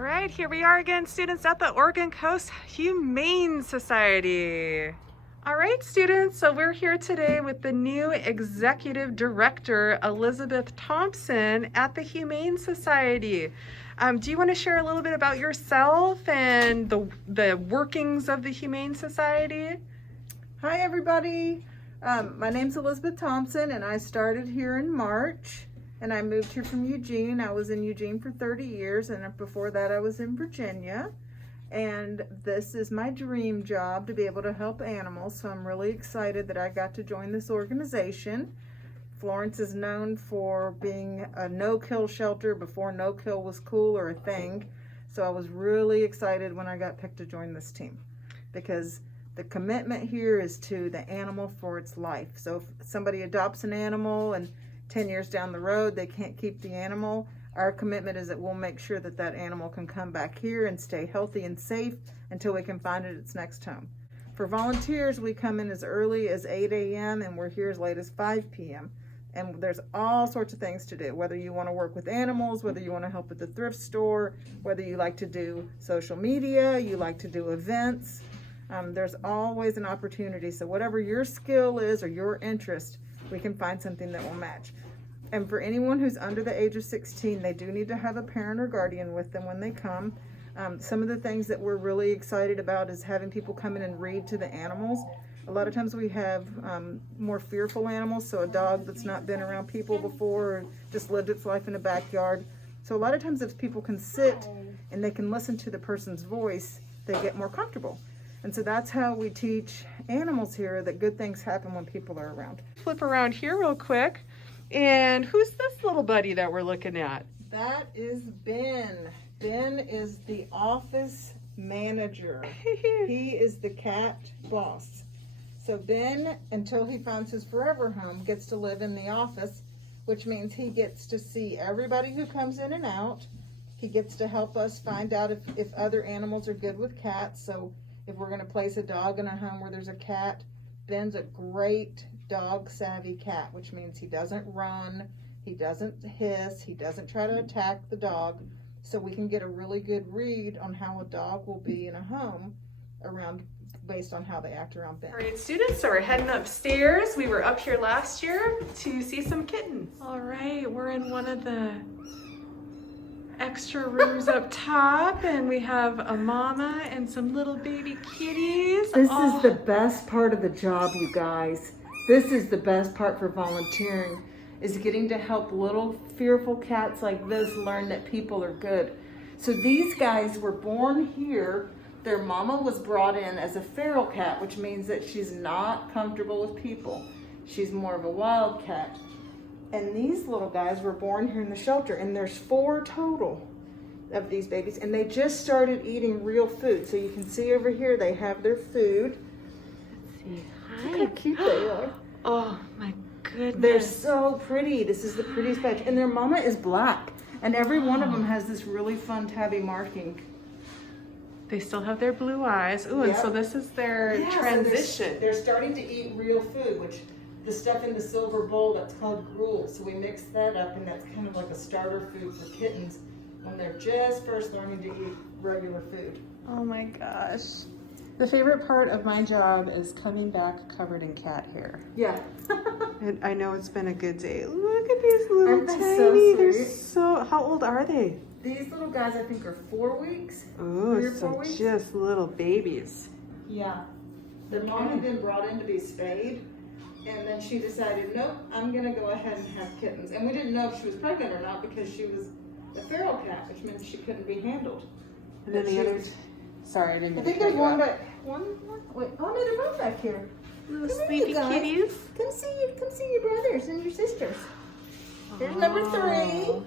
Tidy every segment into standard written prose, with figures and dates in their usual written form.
All right, here we are again, students at the Oregon Coast Humane Society. All right, students, so we're here today with the new executive director, Elizabeth Thompson, at the Humane Society. Do you want to share a little bit about yourself and the workings of the Humane Society? Hi, everybody. My name's Elizabeth Thompson, and I started here in March. And I moved here from Eugene. I was in Eugene for 30 years, and before that I was in Virginia. And this is my dream job, to be able to help animals, so I'm really excited that I got to join this organization. Florence is known for being a no-kill shelter before no-kill was cool or a thing. So I was really excited when I got picked to join this team, because the commitment here is to the animal for its life. So if somebody adopts an animal and 10 years down the road they can't keep the animal, our commitment is that we'll make sure that that animal can come back here and stay healthy and safe until we can find it its next home. For volunteers, we come in as early as 8 a.m. and we're here as late as 5 p.m. And there's all sorts of things to do, whether you want to work with animals, whether you want to help at the thrift store, whether you like to do social media, you like to do events. There's always an opportunity. So whatever your skill is or your interest, we can find something that will match. And for anyone who's under the age of 16, they do need to have a parent or guardian with them when they come. Some of the things that we're really excited about is having people come in and read to the animals. A lot of times we have more fearful animals, so a dog that's not been around people before or just lived its life in a backyard. So a lot of times if people can sit and they can listen to the person's voice, they get more comfortable. And so that's how we teach animals here that good things happen when people are around. Flip around here real quick. And who's this little buddy that we're looking at? That is Ben. Ben is the office manager. He is the cat boss. So Ben, until he finds his forever home, gets to live in the office, which means he gets to see everybody who comes in and out. He gets to help us find out if other animals are good with cats. So if we're going to place a dog in a home where there's a cat, Ben's a great dog savvy cat, which means he doesn't run, he doesn't hiss, he doesn't try to attack the dog. So we can get a really good read on how a dog will be in a home around, based on how they act around Ben. All right, students, so we're heading upstairs. We were up here last year to see some kittens. All right, we're in one of the extra rooms up top, and we have a mama and some little baby kitties. This is the best part of the job, you guys. This is the best part for volunteering, is getting to help little fearful cats like this learn that people are good. So these guys were born here. Their mama was brought in as a feral cat, which means that she's not comfortable with people. She's more of a wild cat. And these little guys were born here in the shelter, and there's 4 total of these babies, and they just started eating real food. So you can see over here they have their food. Let's see. Hi. Look how cute they are. Oh my goodness. They're so pretty. This is the prettiest batch. And their mama is black, and every one of them has this really fun tabby marking. They still have their blue eyes. Ooh, and Yep. so this is their transition. So they're starting to eat real food, which the stuff in the silver bowl, that's called gruel. So we mix that up, and that's kind of like a starter food for kittens when they're just first learning to eat regular food. Oh my gosh. The favorite part of my job is coming back covered in cat hair. Yeah. And I know it's been a good day. Look at these little Aren't they tiny. so They're sweet? so, how old are they? These little guys, I think, are 4 weeks. Oh, 3 or 4 so weeks. just little babies. Yeah. Their mom had been brought in to be spayed, and then she decided, nope, I'm gonna go ahead and have kittens. And we didn't know if she was pregnant or not, because she was a feral cat, which meant she couldn't be handled. And then the others, sorry, I didn't I mean think to cut there's you one off. back. One. Wait. Oh no, they're both back here. Little Come here, sleepy you guys. kitties. Come see your brothers and your sisters. There's number 3. Oh.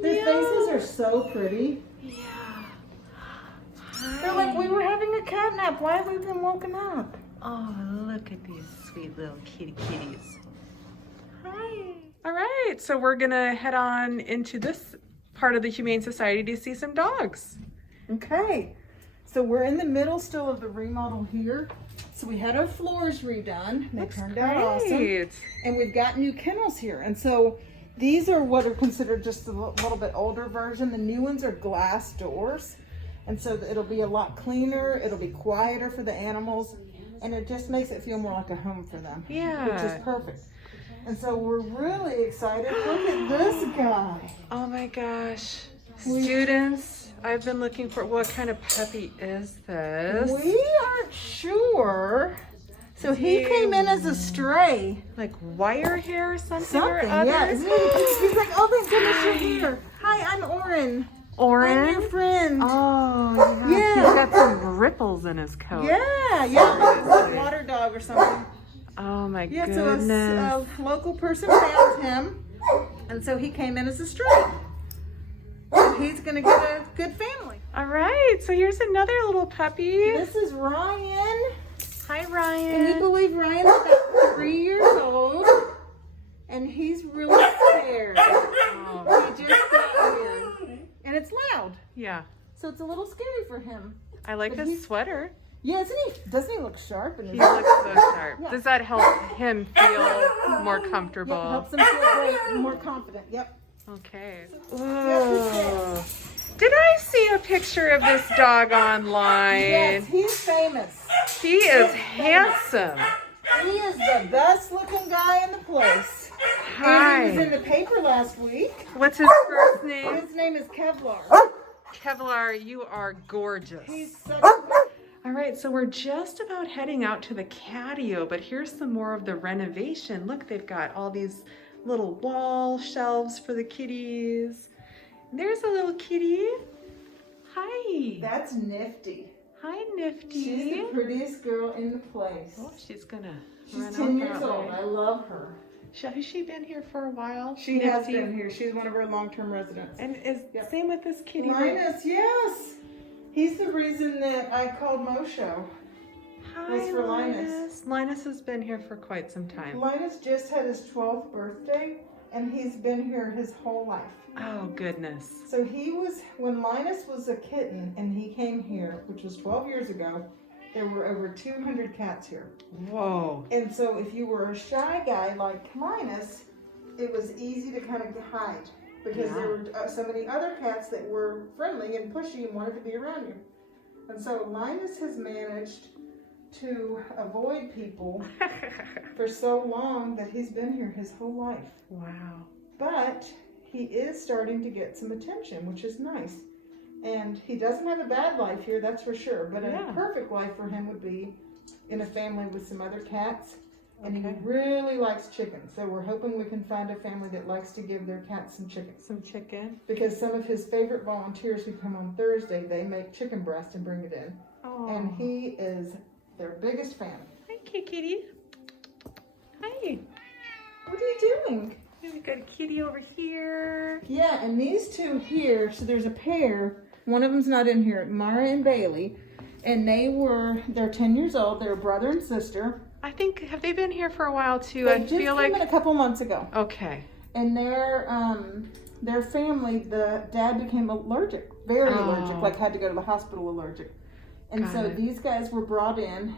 Their Yeah. faces are so pretty. Yeah. They're like, we were having a cat nap. Why have we been woken up? Oh, look at these sweet little kitties. Hi. All right, so we're gonna head on into this part of the Humane Society to see some dogs. Okay, so we're in the middle still of the remodel here. So we had our floors redone. They Looks turned out awesome. great. And we've got new kennels here. And so These are what are considered just a little bit older version. The new ones are glass doors. And so it'll be a lot cleaner. It'll be quieter for the animals. And it just makes it feel more like a home for them. Yeah. Which is perfect. And so we're really excited. Look at this guy. Oh my gosh. Students, I've been looking for, what kind of puppy is this? We aren't sure. So he came in as a stray. Like wire hair or something or Something, other? yeah. He's like, oh, thank goodness you're here. Hi, I'm Oren. Oren? I'm your friend. Oh, Yeah. He's got some ripples in his coat. Yeah. He's like a water dog or something. Oh my Yeah, goodness. so a local person found him, and so he came in as a stray. And he's gonna get a good family. All right, so here's another little puppy. This is Ryan. Hi, Ryan. Can you believe Ryan's about 3 years old? And he's really scared. Oh, He just got here. And it's loud. yeah, So it's a little scary for him. I like But his sweater. Yeah, doesn't he look sharp? And He looks so sharp. Yeah. Does that help him feel more comfortable? Yeah, helps him feel great and more confident. Yep. Okay. Yeah, Ooh. Did I see a picture of this dog online? Yes, he's famous. He is handsome. He is the best looking guy in the place. Hi. And he was in the paper last week. What's his first name? His name is Kevlar. Kevlar, you are gorgeous. He's such a All right, so we're just about heading out to the catio, but here's some more of the renovation. Look, they've got all these little wall shelves for the kitties. There's a little kitty. Hi. That's Nifty. Hi, Nifty. She's the prettiest girl in the place. Oh, she's gonna She's run 10 out years that old. way. I love her. Has she been here for a while? She has Nifty? been here. She's one of our long-term residents. And is Yep. same with this kitty? Linus, yes. He's the reason that I called Mosho. Hi, was for Linus. Linus has been here for quite some time. Linus just had his 12th birthday, and he's been here his whole life. Oh, goodness. So when Linus was a kitten and he came here, which was 12 years ago, there were over 200 cats here. Whoa. And so if you were a shy guy like Linus, it was easy to kind of hide because there were so many other cats that were friendly and pushy and wanted to be around you. And so Linus has managed to avoid people for so long that he's been here his whole life. Wow. But he is starting to get some attention, which is nice. And he doesn't have a bad life here, that's for sure. But a perfect life for him would be in a family with some other cats. And he really likes chickens. So we're hoping we can find a family that likes to give their cats some chickens. Some chicken. Because some of his favorite volunteers who come on Thursday, they make chicken breast and bring it in. Oh. And he is their biggest fan. Hi, kitty. Hi. What are you doing? We got a kitty over here. Yeah, and these two here, so there's a pair. One of them's not in here, Mara and Bailey. And they're 10 years old. They're brother and sister. I think, have they been here for a while too? They I just feel came like. in a couple months ago. Okay. And their family, the dad became allergic, very allergic, like had to go to the hospital allergic. And so these guys were brought in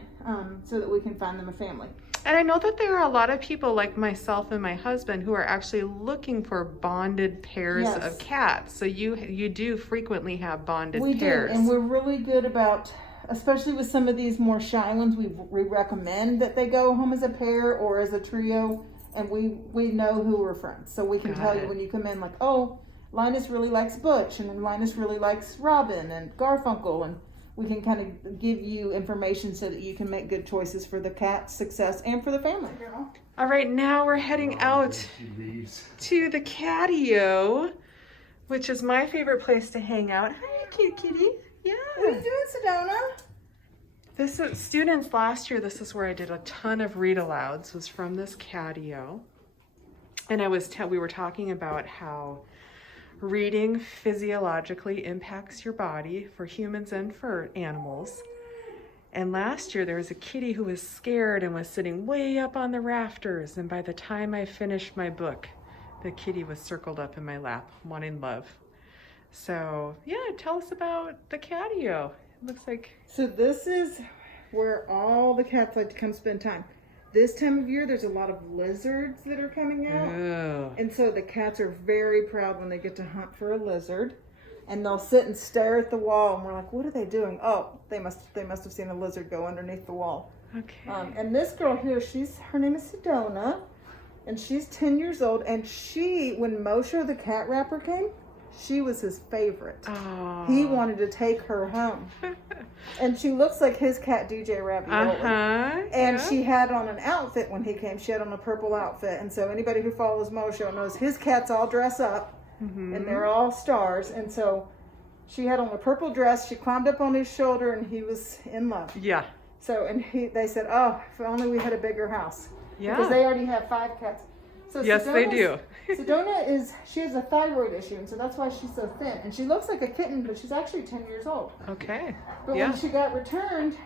so that we can find them a family. And I know that there are a lot of people like myself and my husband who are actually looking for bonded pairs of cats. So you do frequently have bonded pairs. We do, and we're really good about, especially with some of these more shy ones, we recommend that they go home as a pair or as a trio, and we know who are friends. So we can tell you when you come in, like, oh, Linus really likes Butch, and Linus really likes Robin and Garfunkel, and we can kind of give you information so that you can make good choices for the cat's success and for the family. All right, now we're heading out to the catio, which is my favorite place to hang out. Hi, cute kitty. Yeah. What are you doing, Sedona? This is students last year. This is where I did a ton of read alouds. Was from this catio, and we were talking about how reading physiologically impacts your body for humans and for animals. And last year there was a kitty who was scared and was sitting way up on the rafters. And by the time I finished my book, the kitty was circled up in my lap, wanting love. So yeah, tell us about the catio. It looks like. So this is where all the cats like to come spend time. this time of year, there's a lot of lizards that are coming out. Oh. And so the cats are very proud when they get to hunt for a lizard. And they'll sit and stare at the wall, and we're like, what are they doing? Oh, they must have seen a lizard go underneath the wall. Okay. And this girl here, her name is Sedona, and she's 10 years old. And when Mosho the cat rapper came, she was his favorite. Oh. He wanted to take her home. And she looks like his cat, DJ Ravioli. And she had on an outfit when he came. She had on a purple outfit. And so anybody who follows Mosho knows his cats all dress up. And they're all stars. And so she had on a purple dress. She climbed up on his shoulder, and he was in love. Yeah. So, and they said, oh, if only we had a bigger house. Yeah. Because they already have 5 cats. So yes, they do. Sedona she has a thyroid issue, and so that's why she's so thin. And she looks like a kitten, but she's actually 10 years old. Okay. But when she got returned,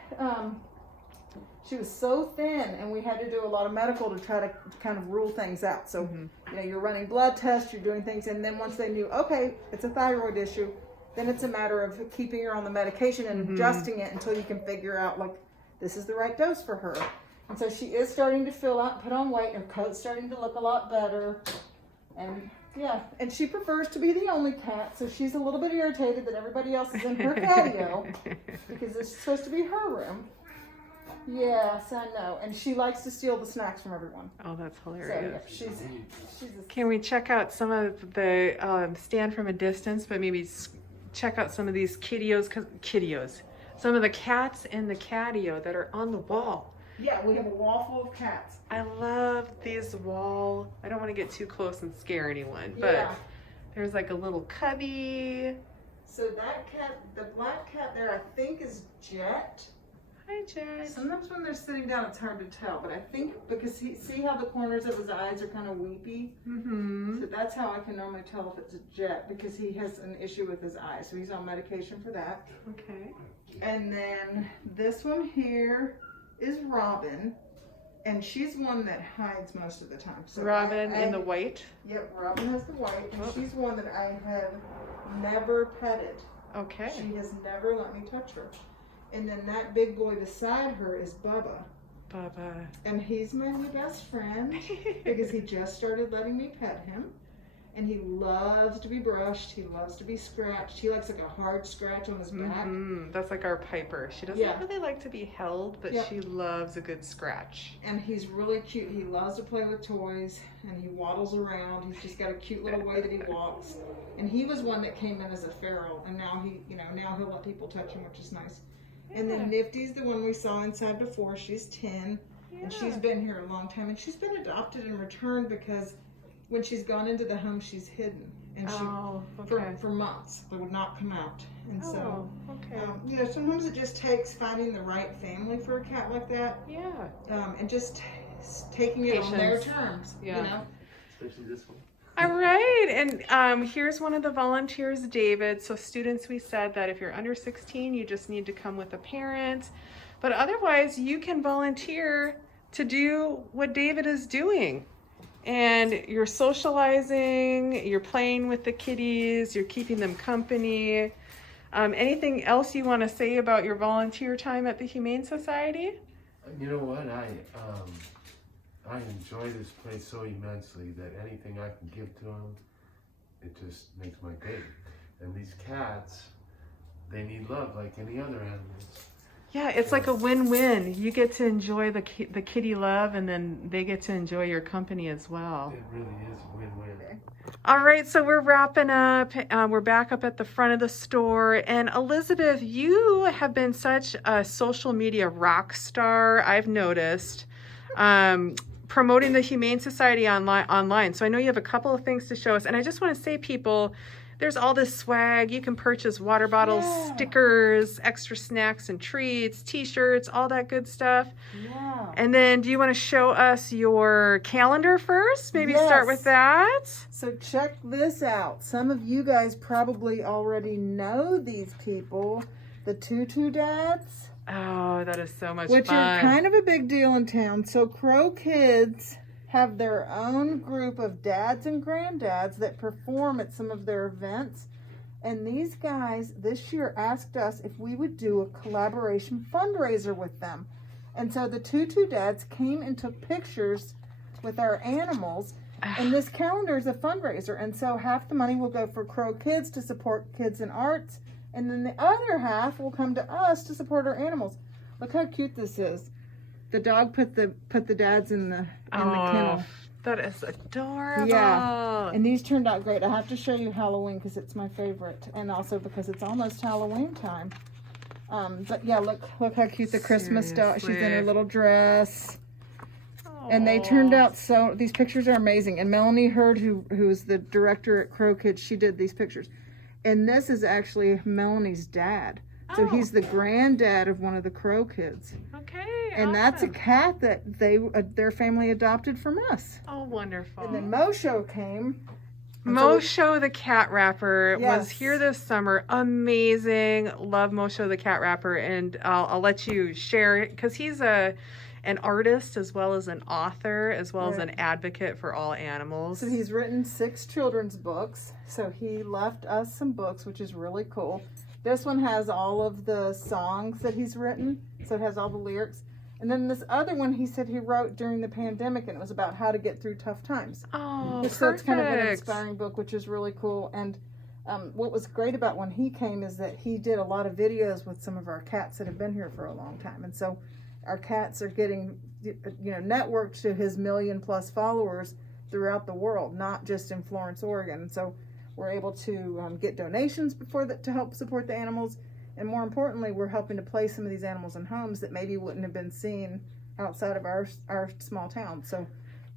she was so thin, and we had to do a lot of medical to try to kind of rule things out. So, you're running blood tests, you're doing things, and then once they knew, okay, it's a thyroid issue, then it's a matter of keeping her on the medication and adjusting it until you can figure out, like, this is the right dose for her. And so she is starting to fill out, put on weight, her coat's starting to look a lot better. And and she prefers to be the only cat, so she's a little bit irritated that everybody else is in her patio because it's supposed to be her room. Yes, I know. And she likes to steal the snacks from everyone. Oh, that's hilarious. So, Can we check out some of the, stand from a distance, but maybe check out some of these kittios, some of the cats in the catio that are on the wall. Yeah, we have a wall full of cats. I love these I don't want to get too close and scare anyone, but there's like a little cubby. So that cat, the black cat there, I think is Jet. Hi, Jet. Sometimes when they're sitting down, it's hard to tell, but I think because see how the corners of his eyes are kind of weepy? So that's how I can normally tell if it's a Jet, because he has an issue with his eyes, so he's on medication for that. Okay. And then this one here is Robin, and she's one that hides most of the time. So Robin in the white? Yep, Robin has the white, and she's one that I have never petted. Okay. She has never let me touch her. And then that big boy beside her is Bubba. Bubba. And he's my new best friend because he just started letting me pet him. And he loves to be brushed. He loves to be scratched. He likes like a hard scratch on his back. That's like our Piper. She doesn't really like to be held, but she loves a good scratch. And he's really cute. He loves to play with toys, and he waddles around. He's just got a cute little way that he walks. And he was one that came in as a feral, and now now he'll let people touch him, which is nice. And then Nifty's the one we saw inside before. She's 10, and she's been here a long time. And she's been adopted and returned because when she's gone into the home, she's hidden. And for months, they would not come out. And so, sometimes it just takes finding the right family for a cat like that. Yeah. And just taking it on their terms, Especially this one. All right, and here's one of the volunteers, David. So students, we said that if you're under 16, you just need to come with a parent. But otherwise, you can volunteer to do what David is doing. And you're socializing, you're playing with the kitties, you're keeping them company. Anything else you want to say about your volunteer time at the Humane Society? You know what? I enjoy this place so immensely that anything I can give to them, it just makes my day. And these cats, they need love like any other animals. Yeah, it's like a win-win. You get to enjoy the kitty love, and then they get to enjoy your company as well. It really is a win-win. All right, so we're wrapping up. We're back up at the front of the store. And Elizabeth, you have been such a social media rock star, I've noticed. Promoting the Humane Society online. So I know you have a couple of things to show us. And I just want to say, people, there's all this swag. You can purchase water bottles, stickers, extra snacks and treats, t-shirts, all that good stuff. Yeah. And then do you want to show us your calendar first? Maybe start with that. So check this out. Some of you guys probably already know these people, the Tutu Dads. Oh, that is so much Which fun. are kind of a big deal in town. So Crow Kids have their own group of dads and granddads that perform at some of their events. And these guys this year asked us if we would do a collaboration fundraiser with them. And so the two dads came and took pictures with our animals. And this calendar is a fundraiser. And so half the money will go for Crow Kids to support kids in arts. And then the other half will come to us to support our animals. Look how cute this is. The dog put the dads in the kennel. That is adorable. Yeah. And these turned out great. I have to show you Halloween because it's my favorite. And also because it's almost Halloween time. But yeah, look how cute the Christmas dog. She's in her little dress. And they turned out these pictures are amazing. And Melanie Hurd, who is the director at Crow Kids, she did these pictures. And this is actually Melanie's dad. So he's the granddad of one of the Crow Kids. Okay. And that's a cat that their family adopted from us. Oh, wonderful. And then Mosho came. Mosho the cat rapper was here this summer. Amazing. Love Mosho the cat rapper. And I'll let you share it because he's an artist as well as an author as well as an advocate for all animals. So he's written 6 children's books. So he left us some books, which is really cool. This one has all of the songs that he's written. So it has all the lyrics. And then this other one he said he wrote during the pandemic, and it was about how to get through tough times. Oh, perfect. So it's kind of an inspiring book, which is really cool. And what was great about when he came is that he did a lot of videos with some of our cats that have been here for a long time. And so our cats are getting, networked to his 1 million+ followers throughout the world, not just in Florence, Oregon. And so we're able to get donations to help support the animals. And more importantly, we're helping to place some of these animals in homes that maybe wouldn't have been seen outside of our small town. So,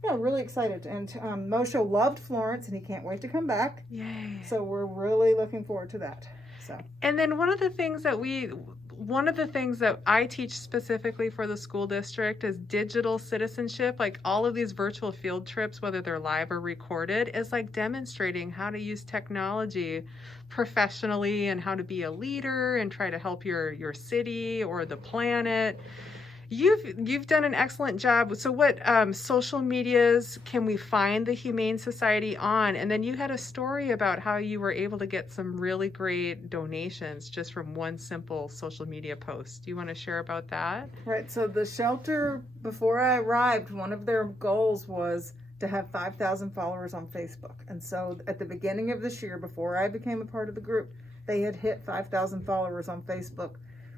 yeah, really excited. And Mosho loved Florence, and he can't wait to come back. Yay. So we're really looking forward to that. So. And then one of the things that I teach specifically for the school district is digital citizenship. Like all of these virtual field trips, whether they're live or recorded, is like demonstrating how to use technology professionally and how to be a leader and try to help your city or the planet. You've done an excellent job. So what social medias can we find the Humane Society on? And then you had a story about how you were able to get some really great donations just from one simple social media post. Do you want to share about that? Right. So the shelter, before I arrived, one of their goals was to have 5,000 followers on Facebook. And so at the beginning of this year, before I became a part of the group, they had hit 5,000 followers on Facebook,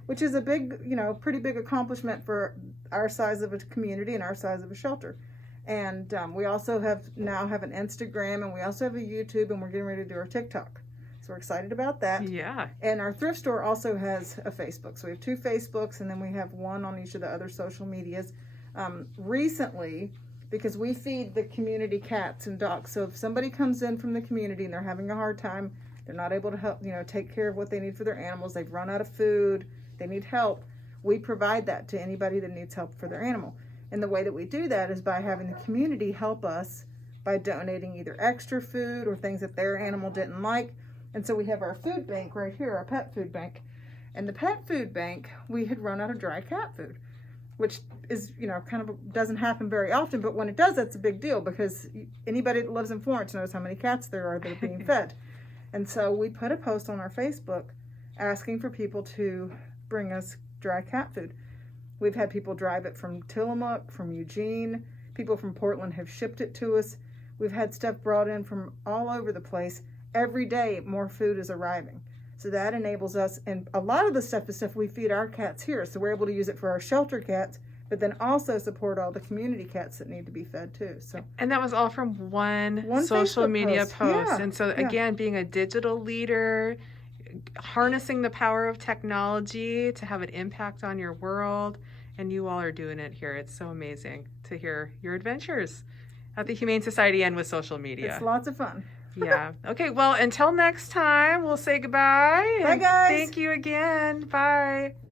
which is a big, pretty big accomplishment for our size of a community and our size of a shelter. And we also now have an Instagram, and we also have a YouTube, and we're getting ready to do our TikTok. So we're excited about that. Yeah. And our thrift store also has a Facebook. So we have 2 Facebooks, and then we have one on each of the other social medias. Recently, because we feed the community cats and dogs. So if somebody comes in from the community and they're having a hard time, they're not able to help, take care of what they need for their animals, they've run out of food, they need help, we provide that to anybody that needs help for their animal. And the way that we do that is by having the community help us by donating either extra food or things that their animal didn't like. And so we have our food bank right here, our pet food bank. And the pet food bank, we had run out of dry cat food, which is, kind of doesn't happen very often. But when it does, that's a big deal because anybody that lives in Florence knows how many cats there are that are being fed. And so we put a post on our Facebook asking for people to bring us dry cat food. We've had people drive it from Tillamook, from Eugene. People from Portland have shipped it to us. We've had stuff brought in from all over the place. Every day, more food is arriving. So that enables us, and a lot of the stuff is stuff we feed our cats here. So we're able to use it for our shelter cats, but then also support all the community cats that need to be fed too. So. And that was all from one social Facebook media post. Yeah. And so again, being a digital leader, harnessing the power of technology to have an impact on your world, and you all are doing it here. It's so amazing to hear your adventures at the Humane Society and with social media. It's lots of fun. Yeah. Okay, well, until next time, we'll say goodbye. Bye, guys. Thank you again. Bye.